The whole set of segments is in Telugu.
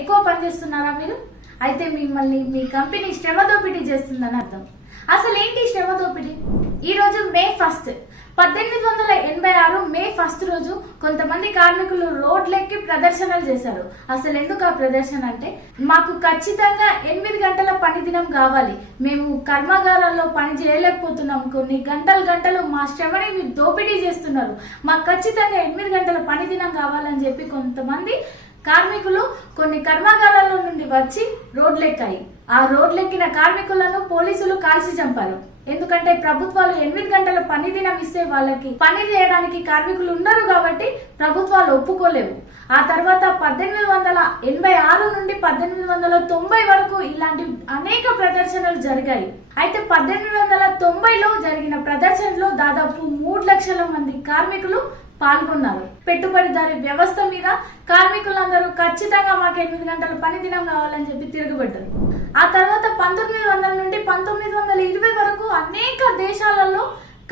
ఎక్కువ పనిచేస్తున్నారా మీరు? అయితే మిమ్మల్ని మీ కంపెనీ శ్రమ దోపిడీ చేస్తుందని అర్థం. అసలు ఏంటి శ్రమ దోపిడీ ఈ రోజు మే ఫస్ట్. పద్దెనిమిది వందల ఎనభై ఆరు మే ఫస్ట్ రోజు కొంతమంది కార్మికులు రోడ్లెక్కి ప్రదర్శనలు చేశారు. అసలు ఎందుకు ఆ ప్రదర్శన అంటే మాకు ఖచ్చితంగా ఎనిమిది గంటల పని దినం కావాలి. మేము కర్మాగారాల్లో పని చేయలేకపోతున్నాం. కొన్ని గంటలు గంటలు మా శ్రమని మీరు దోపిడీ చేస్తున్నారు. మాకు ఖచ్చితంగా ఎనిమిది గంటల పని దినం కావాలని చెప్పి కొంతమంది కార్మికులు కొన్ని కర్మాగారాల నుండి వచ్చి రోడ్లెక్కాయి. ఆ రోడ్లెక్కిన కార్మికులను పోలీసులు కాల్చి చంపారు. ఎందుకంటే ప్రభుత్వాలు ఎనిమిది గంటల పని దినం ఇస్తే వాళ్ళకి పని చేయడానికి కార్మికులు ఉన్నారు కాబట్టి ప్రభుత్వాలు ఒప్పుకోలేవు. ఆ తర్వాత పద్దెనిమిది వందల ఎనభై ఆరు నుండి పద్దెనిమిది వందల తొంభై వరకు ఇలాంటి అనేక ప్రదర్శనలు జరిగాయి. అయితే పద్దెనిమిది వందల తొంభైలో జరిగిన ప్రదర్శనలో దాదాపు మూడు లక్షల మంది కార్మికులు పాల్గొన్నారు. పెట్టుబడిదారి వ్యవస్థ మీద కార్మికులందరూ ఖచ్చితంగా మాకు ఎనిమిది గంటల పని దినం కావాలని చెప్పి తిరగబడ్డారు. ఆ తర్వాత పంతొమ్మిది వందల నుండి పంతొమ్మిది వందల ఇరవై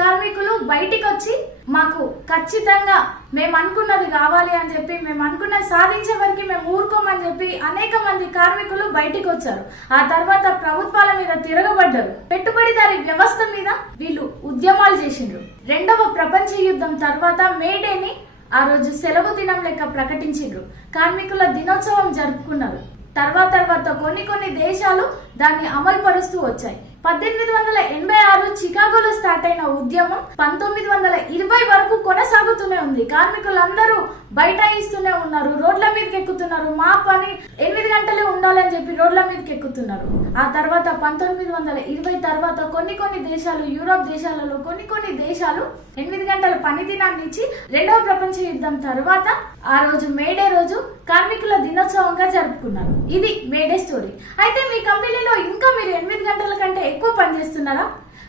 కార్మికులు బయటికి వచ్చి మాకు ఖచ్చితంగా మేము అనుకున్నది కావాలి అని చెప్పి మేము అనుకున్నది సాధించే వరకు మేము ఊరుకోమని చెప్పి అనేక మంది కార్మికులు బయటికి వచ్చారు ఆ తర్వాత ప్రభుత్వాల మీద తిరగబడ్డారు. పెట్టుబడిదారి వ్యవస్థ మీద వీళ్ళు ఉద్యమాలు చేసిండ్రు. రెండవ ప్రపంచ యుద్ధం తర్వాత మేడేని ఆ రోజు సెలవు దినం లెక్క ప్రకటించిండ్రు. కార్మికుల దినోత్సవం జరుపుకున్నారు. తర్వాత తర్వాత కొన్ని కొన్ని దేశాలు దాన్ని అమలు పరుస్తూ వచ్చాయి. పద్దెనిమిది వందల ఎనభై ఆరు చికాగోలో స్టార్ట్ అయిన ఉద్యమం పంతొమ్మిది వందల ఇరవై వరకు కొనసాగుతూనే ఉంది. కార్మికులందరూ బైఠాయిస్తూనే ఉన్నారు. రోడ్ల మీదకి ఎక్కుతున్నారు మా పని ఎనిమిది గంటలే ఉండాలని చెప్పి రోడ్ల మీదకి ఎక్కుతున్నారు ఆ తర్వాత పంతొమ్మిది వందల ఇరవై తర్వాత కొన్ని కొన్ని దేశాలు యూరోప్ దేశాలలో కొన్ని కొన్ని దేశాలు ఎనిమిది గంటల పని దినాన్ని ఇచ్చి రెండవ ప్రపంచ యుద్ధం తర్వాత ఆ రోజు మేడే రోజు కార్మికుల దినోత్సవంగా జరుపుకున్నారు. ఇది మేడే స్టోరీ. అయితే మీ కంపెనీలో ఇంకా మీరు ఎనిమిది గంటల పనిచేస్తున్నారా? పని చేస్తున్నారా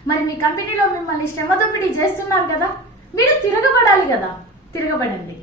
మరి మీ కంపెనీలో మిమ్మల్ని శ్రమ దోపిడీ చేస్తున్నారు కదా? మీరు తిరగబడాలి కదా? తిరగబడండి.